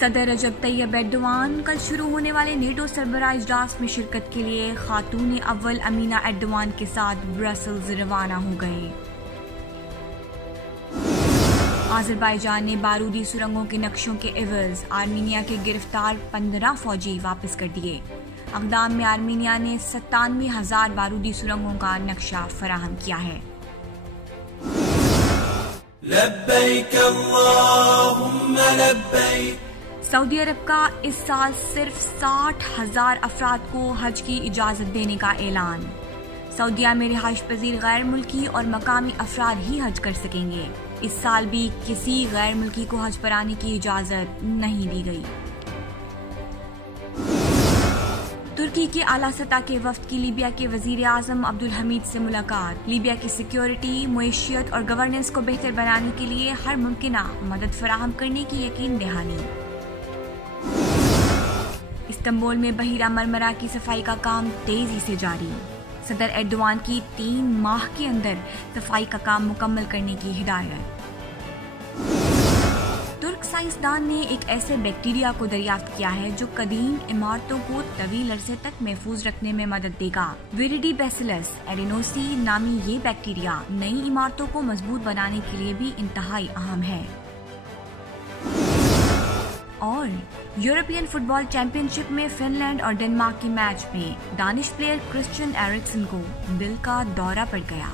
सदर रजब Tayyip Erdogan कल शुरू होने वाले नेटो सरबराह इजलास में शिरकत के लिए खातून अव्वल अमीना एर्दोआन के साथ ब्रसल्स रवाना हो गए। आज़रबाईजान ने बारूदी सुरंगों के नक्शों के एवज आर्मीनिया के गिरफ्तार 15 फौजी वापस कर दिए। अक़दाम में आर्मीनिया ने 97,000 बारूदी सुरंगों का नक्शा फराहम किया है। लब्बैक अल्लाहुम्मा लब्बैक। सऊदी अरब का इस साल सिर्फ 60,000 अफराद को हज की इजाजत देने का ऐलान। सऊदीया में रिहाइश पजीर गैर मुल्की और मकामी अफराद ही हज कर सकेंगे। इस साल भी किसी गैर मुल्की को हज पर आने की इजाजत नहीं दी गई। तुर्की के आला सतह के वफ्द की लीबिया के वजीर आजम अब्दुल हमीद से मुलाकात। लीबिया की सिक्योरिटी, मुईशियत और गवर्नेंस को बेहतर बनाने के लिए हर मुमकिना मदद फराहम करने की यकीन दहानी। इस्तांबुल में बहीरा मरमरा की सफाई का काम तेजी से जारी। सदर एर्दोआन की 3 माह के अंदर सफाई का काम मुकम्मल करने की हिदायत। तुर्क साइंसदान ने एक ऐसे बैक्टीरिया को दरियाफ्त किया है जो कदीम इमारतों को तवील अरसे तक महफूज रखने में मदद देगा। विरिडी बैसिलस एरेनोसी नामी ये बैक्टीरिया नई इमारतों को मजबूत बनाने के लिए भी इंतहाई अहम है। और यूरोपियन फुटबॉल चैंपियनशिप में फिनलैंड और डेनमार्क के मैच में दानिश प्लेयर क्रिस्टियन एरिक्सन को दिल का दौरा पड़ गया।